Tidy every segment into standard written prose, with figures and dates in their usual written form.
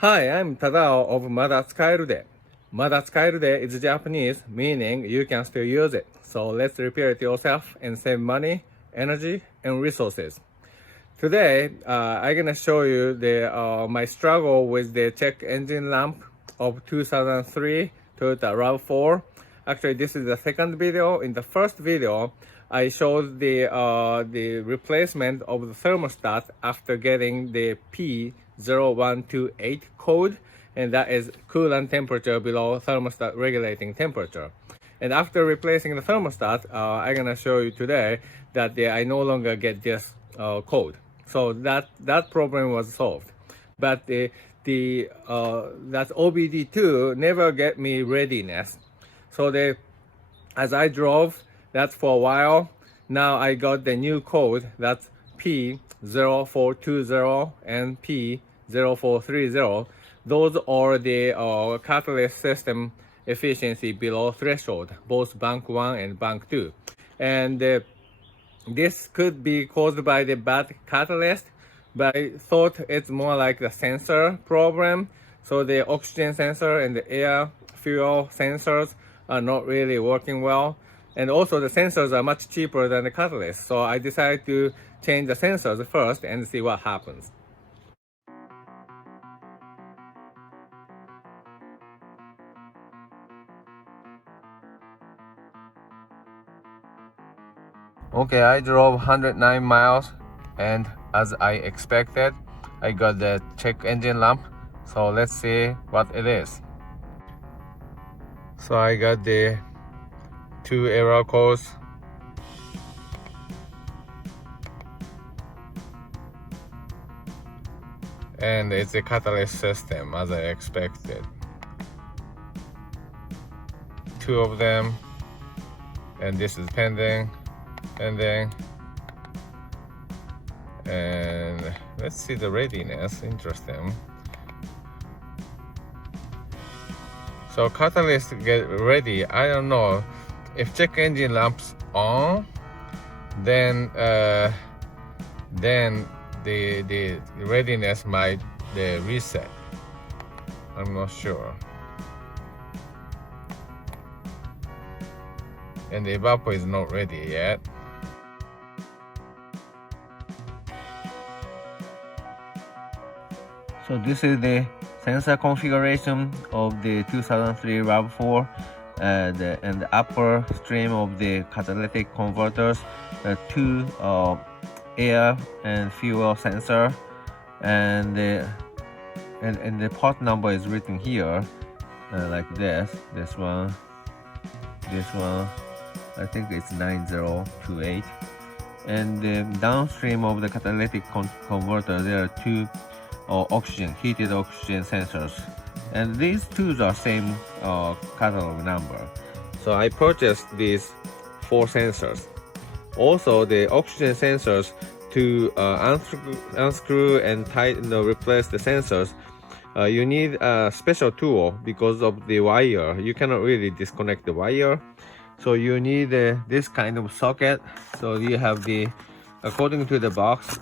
Hi, I'm Tadao of Mada Tsukaerude. Mada Tsukaerude is Japanese, meaning you can still use it. So let's repair it yourself and save money, energy, and resources. Today, I'm gonna show you my struggle with the check engine lamp of 2003 Toyota Rav4. Actually, this is the second video. In the first video, I showed the replacement of the thermostat after getting the P0128 code, and that is coolant temperature below thermostat regulating temperature. And after replacing the thermostat, I'm gonna show you today that I no longer get this code. So that problem was solved, but that OBD2 never get me readiness. So as I drove that for a while, now I got the new code that's P0420 and P0430. Those are the catalyst system efficiency below threshold, both bank 1 and bank 2. And this could be caused by the bad catalyst, but I thought it's more like the sensor problem. So the oxygen sensor and the air fuel sensors are not really working well. And also the sensors are much cheaper than the catalyst. So I decided to change the sensors first and see what happens. Okay, I drove 109 miles, and as I expected, I got the check engine lamp. So let's see what it is. So I got the 2 error codes. And it's a catalyst system as I expected. 2 of them, and this is pending. And let's see the readiness. Interesting. So catalyst get ready. I don't know if check engine lamps on, then the readiness might reset. I'm not sure. And the evapor is not ready yet. So this is the sensor configuration of the 2003 Rav4, and the upper stream of the catalytic converters, 2 air and fuel sensor, and the part number is written here, like this one, I think it's 9028. And downstream of the catalytic converter, there are 2 heated oxygen sensors, and these 2 are same catalog number. So I purchased these 4 sensors. Also, the oxygen sensors, to unscrew and tighten or replace the sensors, you need a special tool because of the wire. You cannot really disconnect the wire, so you need this kind of socket. So you have according to the box,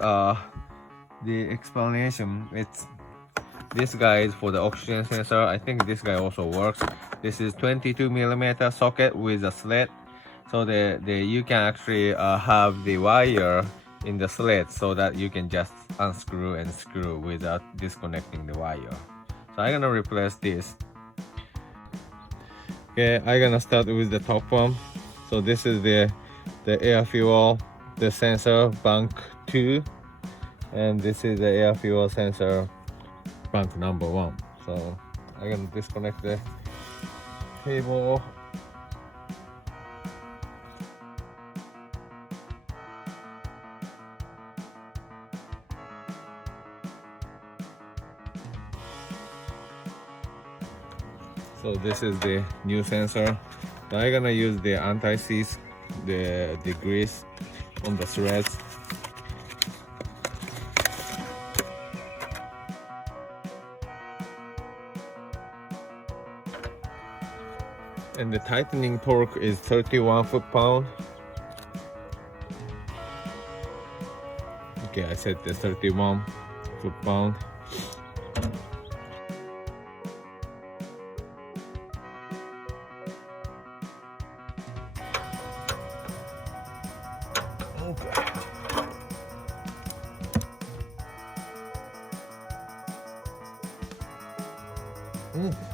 the explanation, it's this guy is for the oxygen sensor. I think this guy also works. This is 22mm socket with a slit, so you can actually have the wire in the slit so that you can just unscrew and screw without disconnecting the wire. So I'm gonna replace this. Okay, I'm gonna start with the top one. So this is the air fuel, the sensor bank 2, and this is the air fuel sensor bank number 1. So I'm gonna disconnect the cable. So this is the new sensor. So I'm gonna use the anti-seize, the grease on the threads. And the tightening torque is 31 foot-pound. Okay, I said the 31 foot-pound. Okay.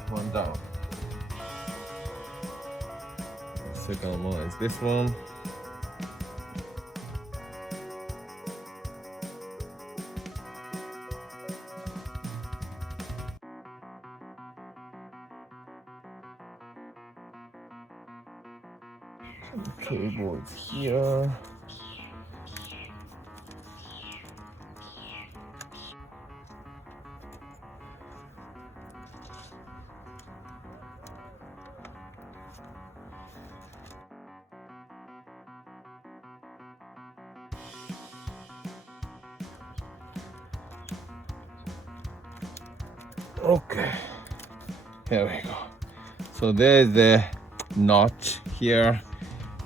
One down. Second one is this one. Cable is here. Okay, here we go. So there is the notch here,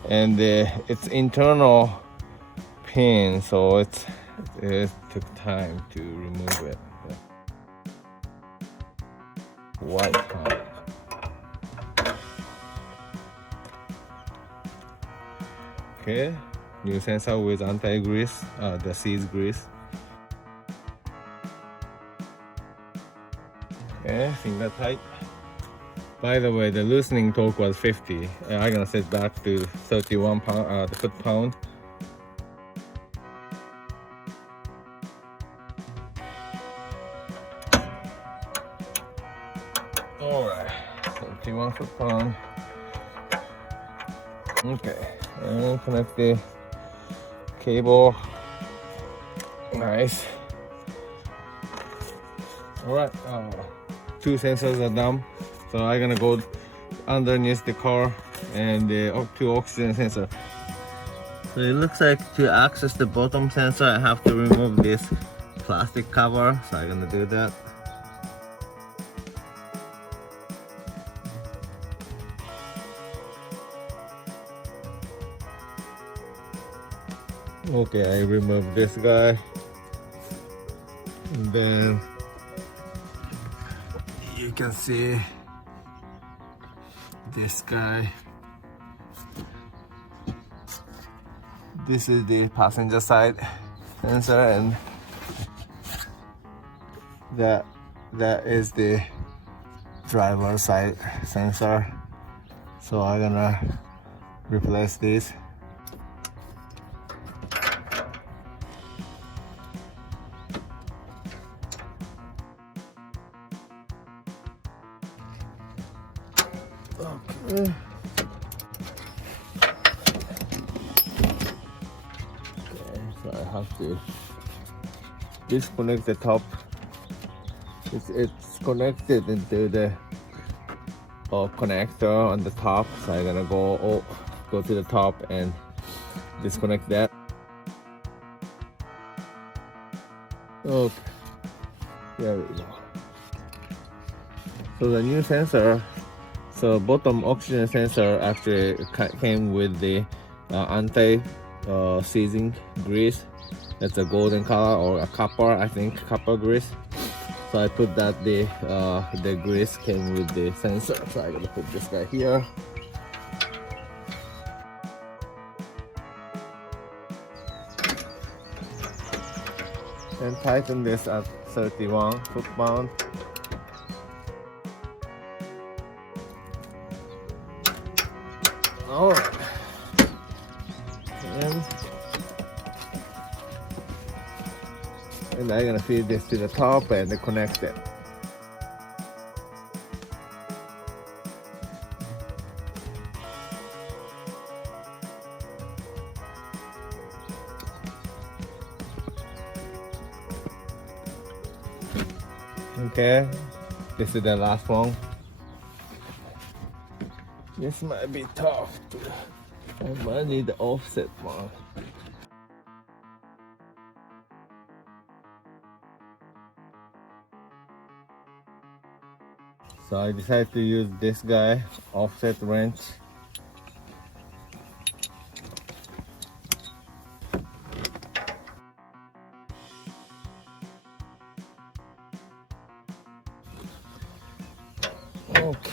and it's internal pin, so it took time to remove it. White color. Okay, new sensor with anti-grease, the seeds grease. Okay, finger tight. By the way, the loosening torque was 50. I'm gonna set back to 31 pound, the foot-pound. Alright, 31 foot-pound. Okay, and connect the cable. Nice. Alright, two sensors are done. So I'm gonna go underneath the car and the two oxygen sensor. So it looks like to access the bottom sensor, I have to remove this plastic cover. So I'm gonna do that. Okay, I removed this guy. And then you can see this guy. This is the passenger side sensor, and that is the driver side sensor. So I'm gonna replace this. Okay. So I have to disconnect the top. It's connected into the connector on the top. So I'm gonna go to the top and disconnect that. Okay, there we go. So the new sensor. So bottom oxygen sensor actually came with the anti-seizing grease. That's a golden color or a copper, I think, copper grease. So I put that the grease came with the sensor. So I'm gonna put this guy here. And tighten this at 31 foot-pound. Alright, and I'm gonna feed this to the top and connect it. Okay, this is the last one. This might be tough. I might need the offset one. So I decided to use this guy, offset wrench. Okay.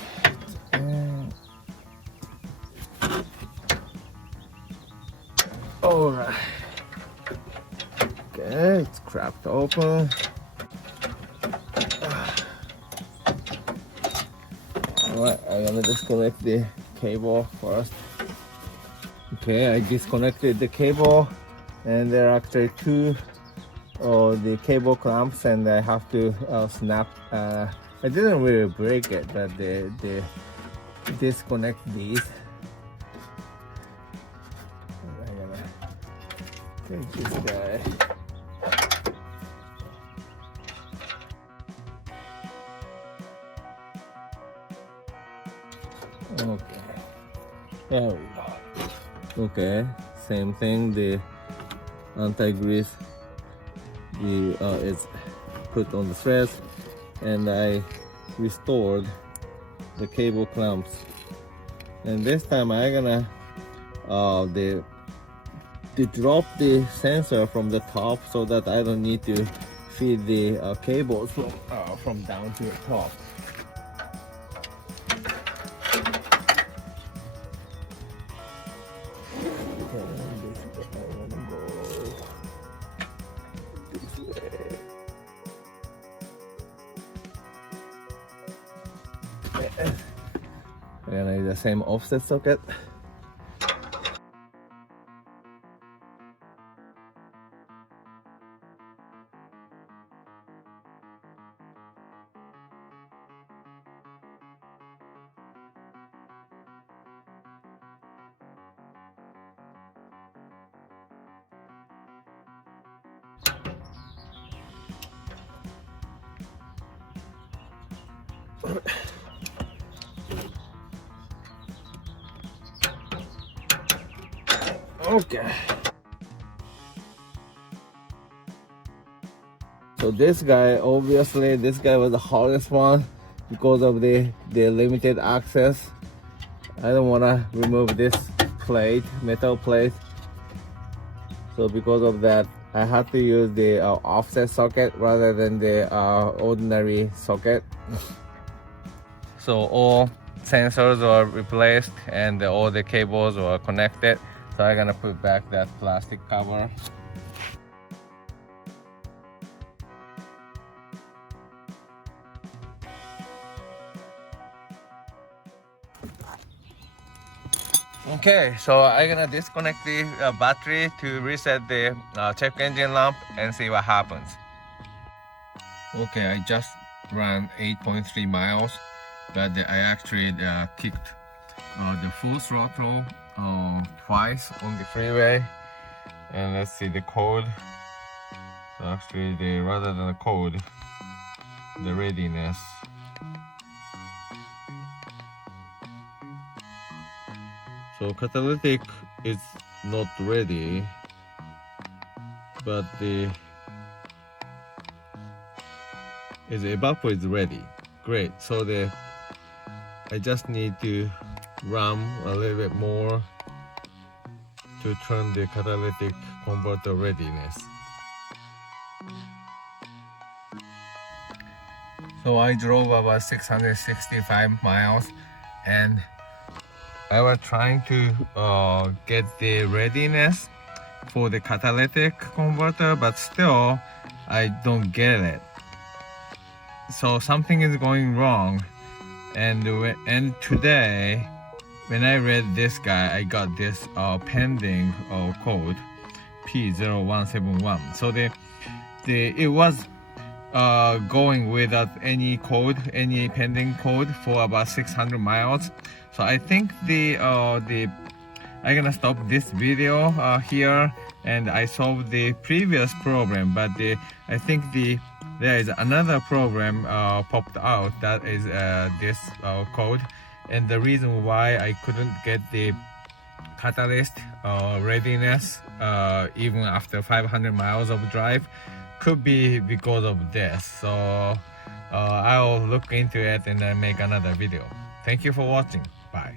All right. Okay, it's cracked open. Alright, I'm gonna disconnect the cable first. Okay, I disconnected the cable, and there are actually two the cable clamps, and I have to snap. I didn't really break it, but they disconnect these. And I'm gonna take this guy. Okay, there we go. Okay, same thing. The anti-grease is put on the threads, and I restored the cable clamps. And this time I'm gonna drop the sensor from the top so that I don't need to feed the cables from down to the top. We're gonna use the same offset socket. Okay. So this guy, obviously, this guy was the hardest one because of the limited access. I don't want to remove this plate, metal plate. So because of that, I had to use the offset socket rather than the ordinary socket. So all sensors were replaced and all the cables were connected. So I'm gonna put back that plastic cover. Okay, so I'm gonna disconnect the battery to reset the check engine lamp and see what happens. Okay, I just ran 8.3 miles, but I actually kicked the full throttle twice on the freeway. And let's see the code. So actually, rather than the code, the readiness. So catalytic is not ready, but the evapor is ready. Great. So I just need to ram a little bit more to turn the catalytic converter readiness. So I drove about 665 miles, and I was trying to get the readiness for the catalytic converter, but still I don't get it. So something is going wrong. And today, when I read this guy, I got this pending code P0171. So it was going without any code, any pending code for about 600 miles. So I think I'm gonna stop this video here, and I solved the previous problem, but I think there is another problem popped out, that is this code, and the reason why I couldn't get the catalyst readiness even after 500 miles of drive could be because of this. So I'll look into it and then make another video. Thank you for watching. Bye.